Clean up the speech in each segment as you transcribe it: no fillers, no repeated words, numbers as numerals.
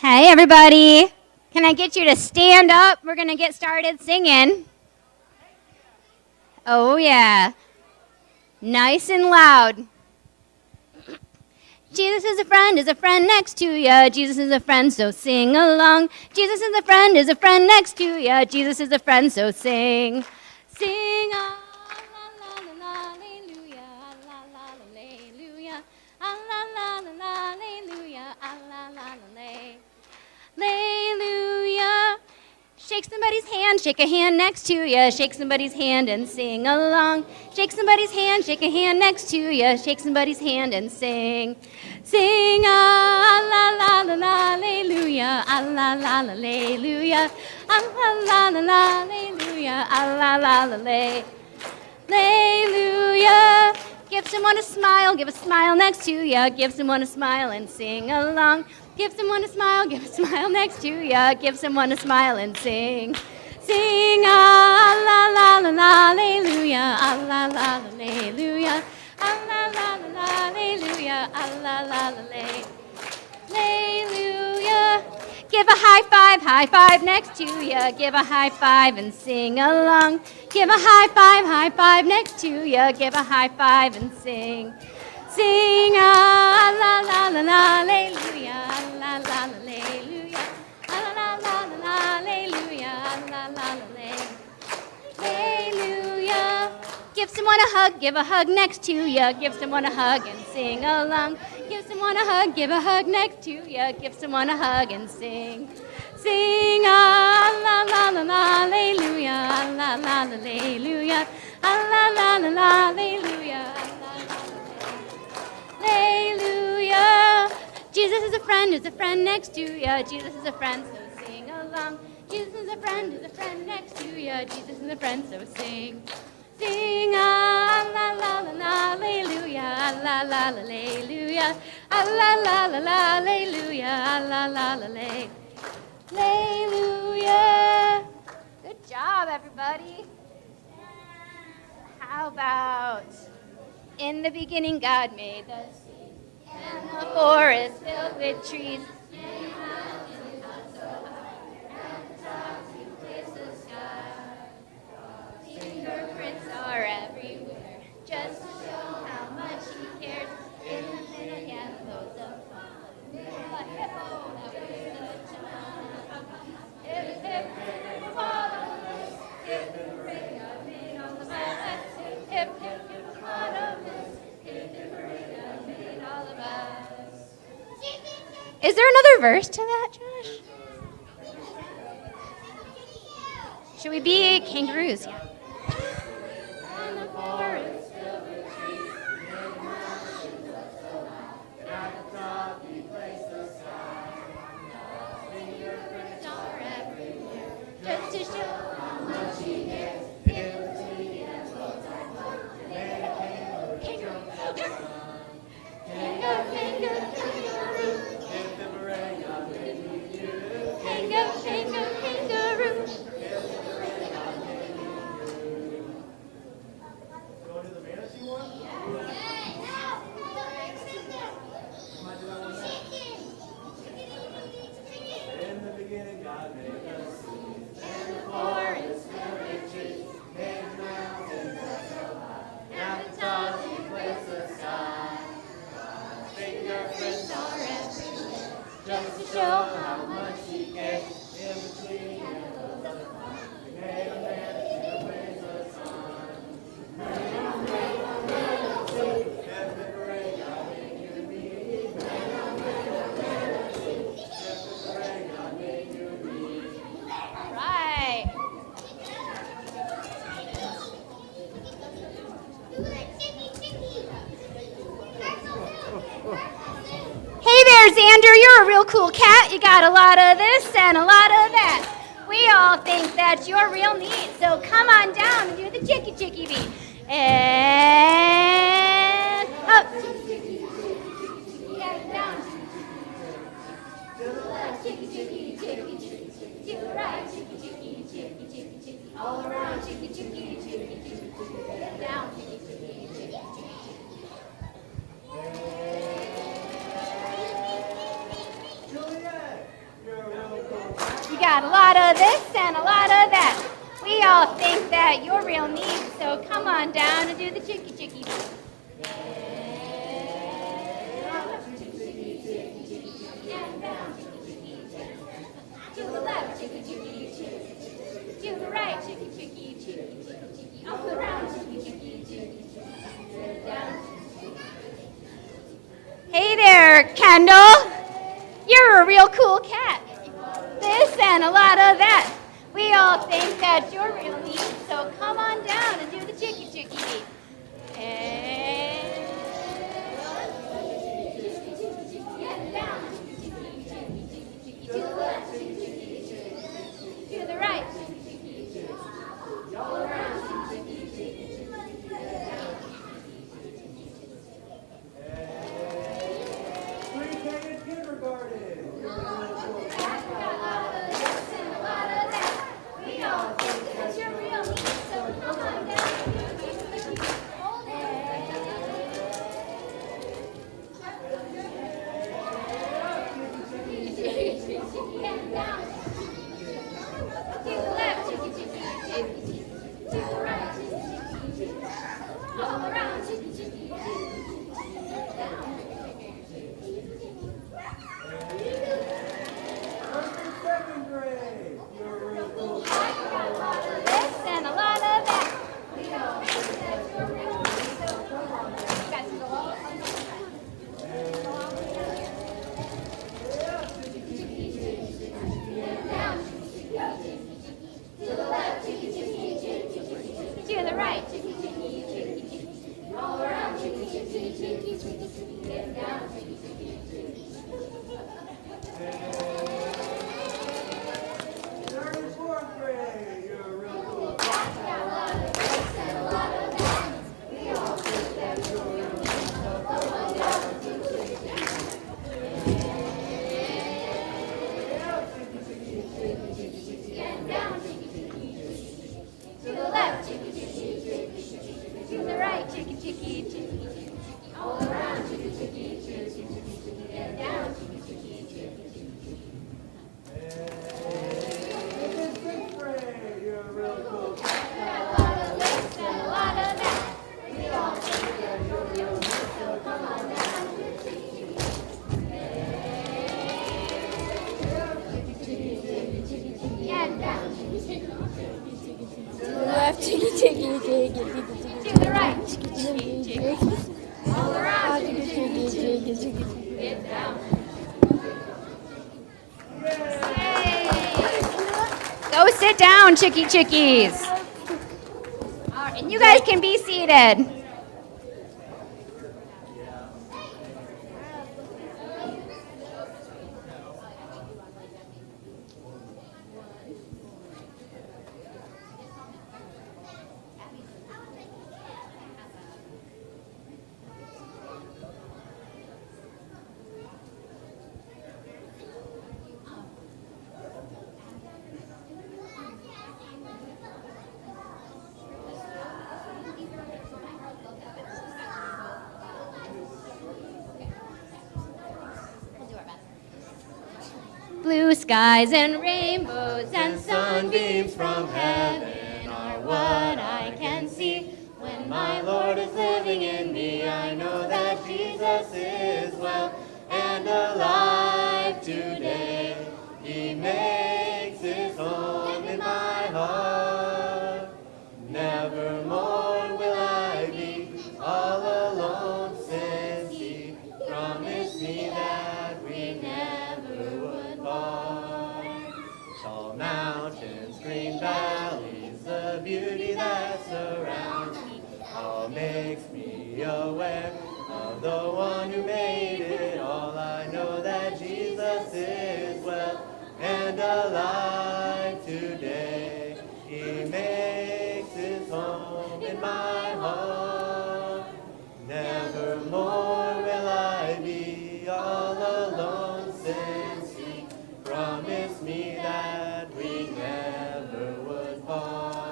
Hey, everybody. Can I get you to stand up? We're going to get started singing. Oh, yeah. Nice and loud. Jesus is a friend next to ya. Jesus is a friend, so sing along. Jesus is a friend next to ya. Jesus is a friend, so sing. Sing, ah, la, la, la, la, hallelujah, ah, la, la, la, hallelujah, ah, la, la, la, la, hallelujah, ah, la, la, la, hallelujah. Shake somebody's hand, shake a hand next to ya. Shake somebody's hand and sing along. Shake somebody's hand, shake a hand next to ya. Shake somebody's hand and sing. Sing, ah, la, la, la, la, hallelujah, ah, la, la, la, hallelujah, ah, la, la, la, la, hallelujah, ah, la, la, la, hallelujah. Give someone a smile, give a smile next to ya. Give someone a smile and sing along. Give someone a smile, give a smile next to ya. Give someone a smile and sing. Sing, ah, la, la, la, la, hallelujah, ah, la, la, la, hallelujah, ah, la, la, la, la, hallelujah, ah, la, la, la, hallelujah. Give a high five next to ya. Give a high five and sing along. Give a high five next to ya. Give a high five and sing. Sing, ah, la, la, la, la, hallelujah, ah, la, la, la, hallelujah, ah, la, la, la, la, hallelujah, ah, la, la, la, hallelujah. Give someone a hug, give a hug next to ya. Give someone a hug and sing along. Give someone a hug, give a hug next to ya. Give someone a hug and sing. Sing, ah, la, la, la, la, hallelujah, ah, la, la, la, hallelujah, ah, la, la, la, la, hallelujah, ah, la, la, la, hallelujah. Jesus is a friend next to ya. Jesus is a friend, so sing along. Jesus is a friend next to ya. Jesus is a friend, so sing. Sing, ah, la, la, la, la, hallelujah, ah, la, la, la, hallelujah, ah, la, la, la, la, hallelujah, ah, la, la, la, hallelujah. Good job, everybody. How about, in the beginning God made the sea, and the forest filled with trees. Fingerprints are everywhere, just to show how much he cares. In a minute, he had loads of fun. A hippo that was the ton. Hip, hip, hippopotamus. Hip, hip, hooray, I made all the us. Hip, hip, hip, hippopotamus. Hip, hip, hooray, I made all of us. Is there another verse to that, Josh? Should we be kangaroos? Yeah. And the forest filled with trees, made mountains up so high. At the top he placed the sky. Fingerprints are everywhere, just to show how much he cares. In between and both I put, made a kangaroo. Kangaroo. If the brain of you. Kangaroo. Just to show how much he cares. In between and those of fun, he made a man to praise the sun. Made a sea, and the great God made you and me. Made a sea, and the great God made you and me. All right. Hey there, Xander, you're a real cool cat. You got a lot of this and a lot of that. We all think that you're real neat, so come on down and do the chicky chicky beat. And up. Yeah, down. To the left, chicky chicky, chicky chicky, to the right, chicky chicky, chicky chicky, chicky. All around, chicky chicky, chicky chicky, chicky. Down, chicky chicky, chicky chicky. got a lot of this and a lot of that. We all think that you're real neat, so come on down and do the chicky chicky. To the left, chicky chicky chicky. To the right, chicky chicky chicky. All around, chicky chicky chicky. Down. Hey there, Kendall. You're a real cool cat. This and a lot of that. We all think that you're real neat, so come on down and do the chicky chicky. And down. To the left. To the right. All around. To the right. All around. Get down. Yay. Go sit down, chicky chickies. All right, and you guys can be seated. Blue skies and rainbows and sunbeams from heaven are what I can see. When my Lord is living in me, I know that Jesus is well and alive today. He makes his home in my heart. Nevermore will I be all alone, since he promised me that we never would part. Tall mountains, green valleys, the beauty that surrounds me, all makes me aware of the one who made it all. I know that Jesus is well and alive today. He makes his home in my heart. Nevermore will I be all alone, since he promised me that we never would part.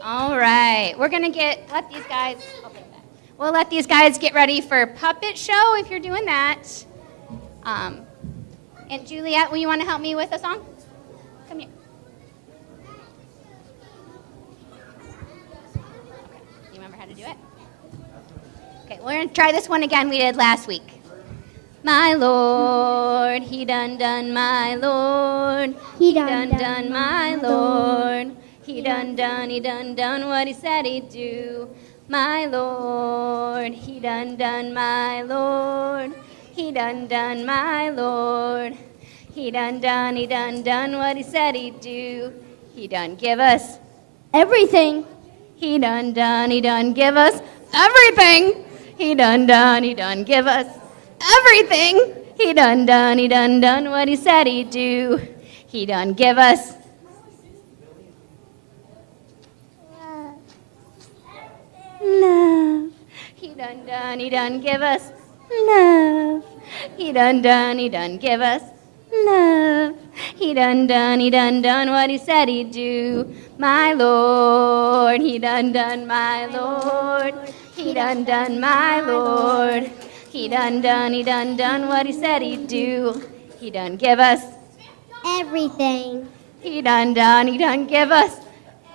All right, we're gonna let these guys. We'll let these guys get ready for puppet show if you're doing that. And Juliet, will you want to help me with a song? We're going to try this one again we did last week. My Lord, he done my Lord. He done my Lord. He done what he said he'd do. My Lord, he done my Lord. He done my Lord. He done what he said he'd do. He done give us everything. He done give us everything. He done give us everything. He done what he said he'd do. He done give us love. He done give us love. He done give us love. He done what he said he'd do. My Lord, he done my Lord. He done my Lord. He done what he said he'd do. He done give us everything. He done give us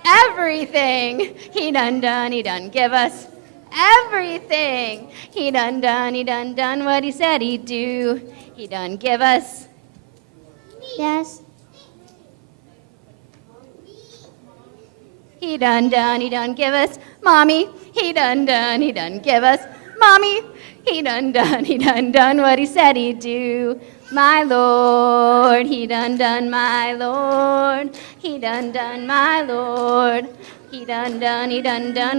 everything. He done give us everything. He done what he said he'd do. He done give us. Yes. He done give us mommy. He done give us mommy. He done what he said he'd do. My Lord, he done my Lord. He done my Lord. He done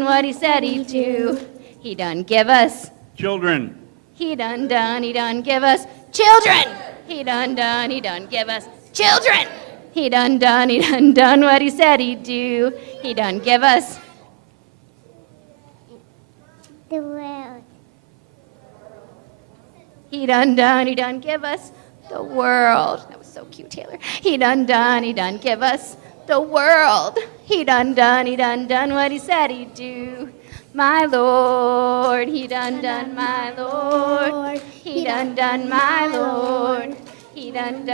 what he said he'd do. He done give us children. He done give us children. He done give us children. He done what he said he'd do. He done give us the world. He done give us the world. That was so cute, Taylor. He done give us the world. He done what he said he'd do. My Lord, he done my Lord. He done my Lord. He done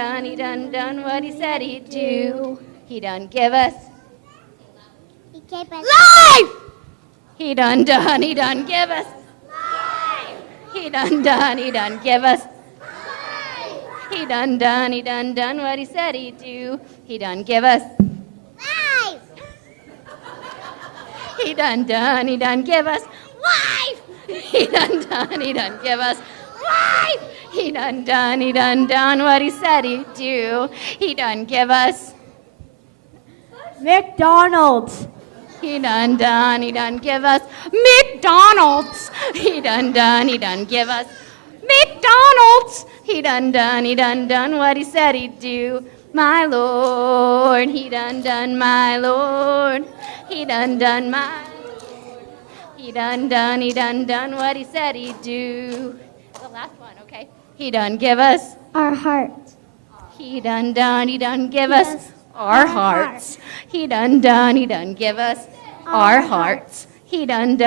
what he said he'd do. He done give us He gave us life. He done give us life. He done give us life. He done what he said he'd do. He done give us life. He done give us life. He done give us life. He done what he said he'd do. He done give us McDonald's. He done give us McDonald's. He done give us McDonald's. He done what he said he'd do. My Lord, he done my Lord. He done my He done what he said he'd do. The last one, okay? He done give us Our heart. He done give us our hearts. He done give us our hearts. He done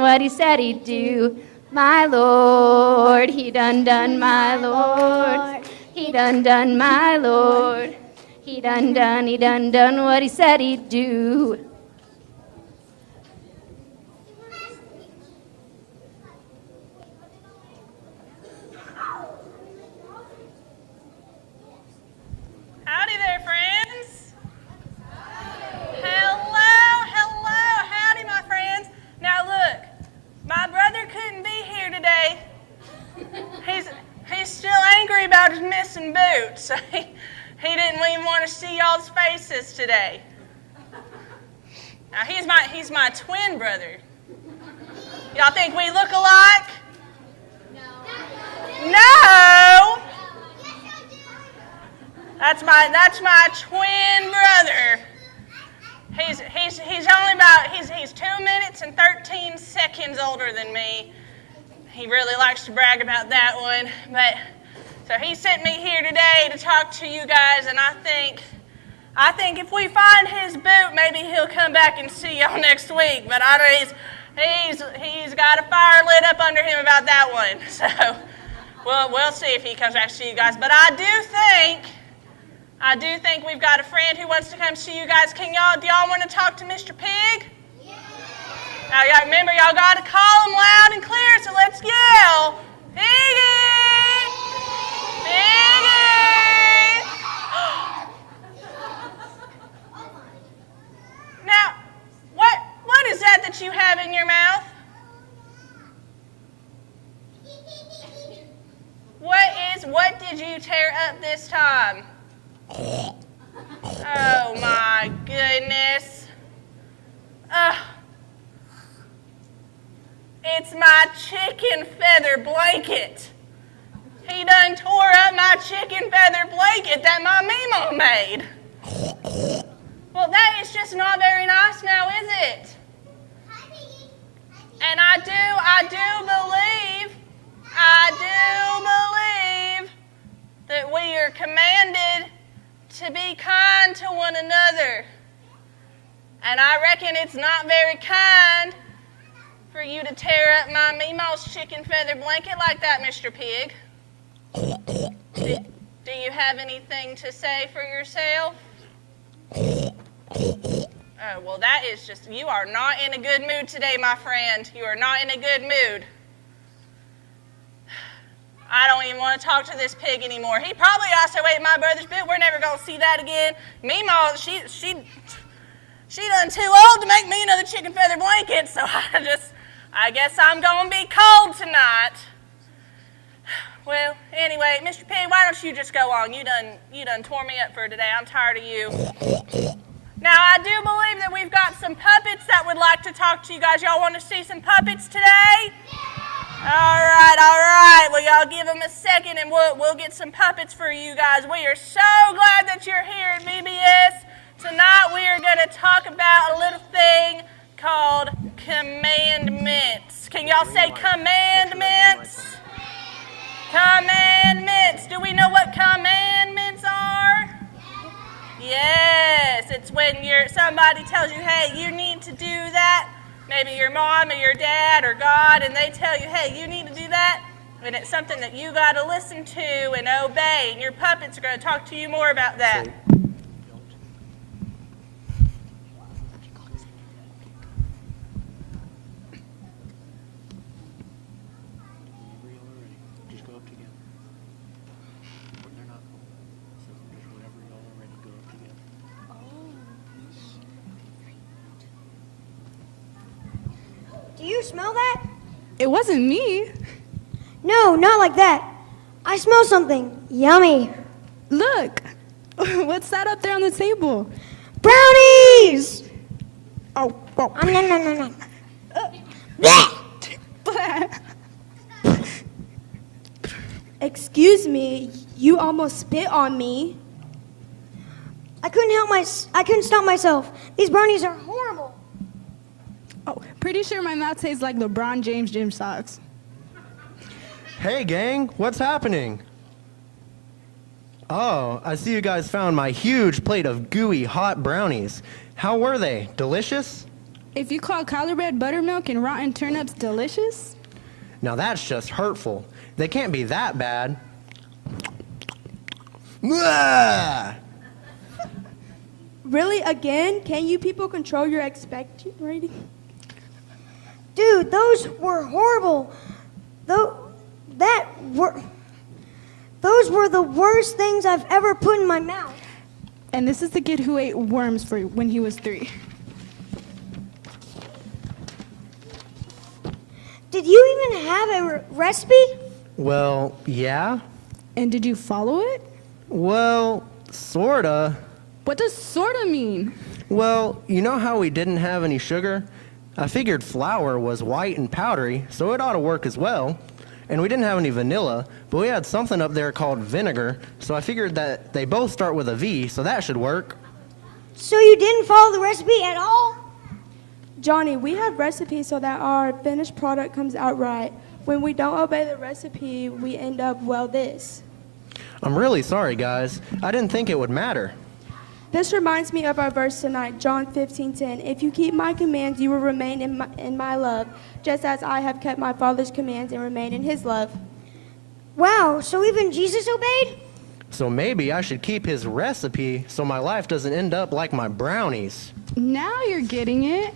what he said he'd do. My Lord, he done my Lord. He done my Lord. He done what he said he'd do. Howdy there, friends. Hello, howdy, my friends. Now look, my brother couldn't be here today. He's still angry about his missing boots. So he didn't even want to see y'all's faces today. Now he's my twin brother. Y'all think we look alike? No. That's my twin brother. He's 2 minutes and 13 seconds older than me. He really likes to brag about that one. But so he sent me here today to talk to you guys, and I think if we find his boot, maybe he'll come back and see y'all next week. But I know he's got a fire lit up under him about that one. So we'll see if he comes back to see you guys. But I do think we've got a friend who wants to come see you guys. Do y'all want to talk to Mr. Pig? Yeah. Now, y'all remember, y'all got to call them loud and clear, so let's yell. Piggy! Piggy! Now, what is that you have in your mouth? What did you tear up this time? Oh my goodness. It's my chicken feather blanket. He done tore up my chicken feather blanket that my Mimo made. Well, that is just not very nice now, is it? And I do believe that we are commanded to be kind to one another. And I reckon it's not very kind for you to tear up my Meemaw's chicken feather blanket like that, Mr. Pig. Do you have anything to say for yourself? Oh, well, that is just, you are not in a good mood today, my friend. You are not in a good mood. I don't even want to talk to this pig anymore. He probably also ate my brother's boot. We're never going to see that again. Meemaw, she done too old to make me another chicken feather blanket, so I guess I'm going to be cold tonight. Well, anyway, Mr. Pig, why don't you just go on? You done tore me up for today. I'm tired of you. Now, I do believe that we've got some puppets that would like to talk to you guys. Y'all want to see some puppets today? All right. Well, y'all give them a second, and we'll get some puppets for you guys. We are so glad that you're here at VBS. Tonight, we are going to talk about a little thing called commandments. Can y'all say commandments? Commandments. Do we know what commandments are? Yes, it's when somebody tells you, hey, you need to do that. Maybe your mom or your dad or God, and they tell you, hey, you need to do that. And it's something that you got to listen to and obey. And your puppets are going to talk to you more about that. Do you smell that? It wasn't me. No, not like that. I smell something. Yummy. Look. What's that up there on the table? Brownies! Oh. No. Excuse me, you almost spit on me. I couldn't stop myself. These brownies are horrible. Oh, pretty sure my mouth tastes like LeBron James gym socks. Hey, gang, what's happening? Oh, I see you guys found my huge plate of gooey, hot brownies. How were they? Delicious? If you call collard bread buttermilk and rotten turnips delicious? Now that's just hurtful. They can't be that bad. Ah! Really, again? Can you people control your expectation rating? Dude, those were horrible. Those were the worst things I've ever put in my mouth. And this is the kid who ate worms for when he was 3. Did you even have a recipe? Well, yeah. And did you follow it? Well, sorta. What does sorta mean? Well, you know how we didn't have any sugar? I figured flour was white and powdery, so it ought to work as well. And we didn't have any vanilla, but we had something up there called vinegar, so I figured that they both start with a V, so that should work. So you didn't follow the recipe at all? Johnny, we have recipes so that our finished product comes out right. When we don't obey the recipe, we end up, well, this. I'm really sorry, guys. I didn't think it would matter. This reminds me of our verse tonight, John 15:10. If you keep my commands, you will remain in my love, just as I have kept my Father's commands and remain in his love. Wow, so even Jesus obeyed? So maybe I should keep his recipe so my life doesn't end up like my brownies. Now you're getting it.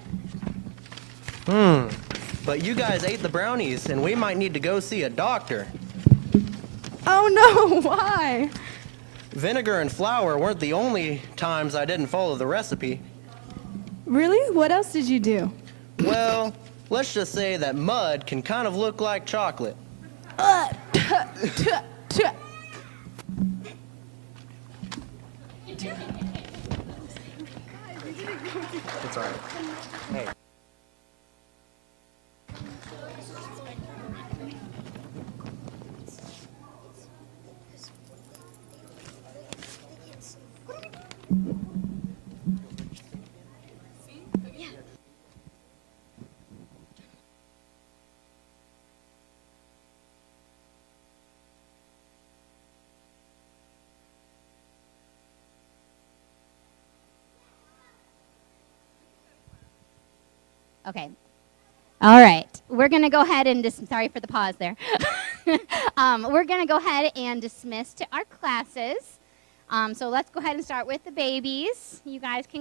But you guys ate the brownies, and we might need to go see a doctor. Oh no, why? Vinegar and flour weren't the only times I didn't follow the recipe. Really? What else did you do? Well, let's just say that mud can kind of look like chocolate. It's all right. Hey. Okay. All right. We're going to go ahead and sorry for the pause there. We're going to go ahead and dismiss to our classes. So let's go ahead and start with the babies. You guys can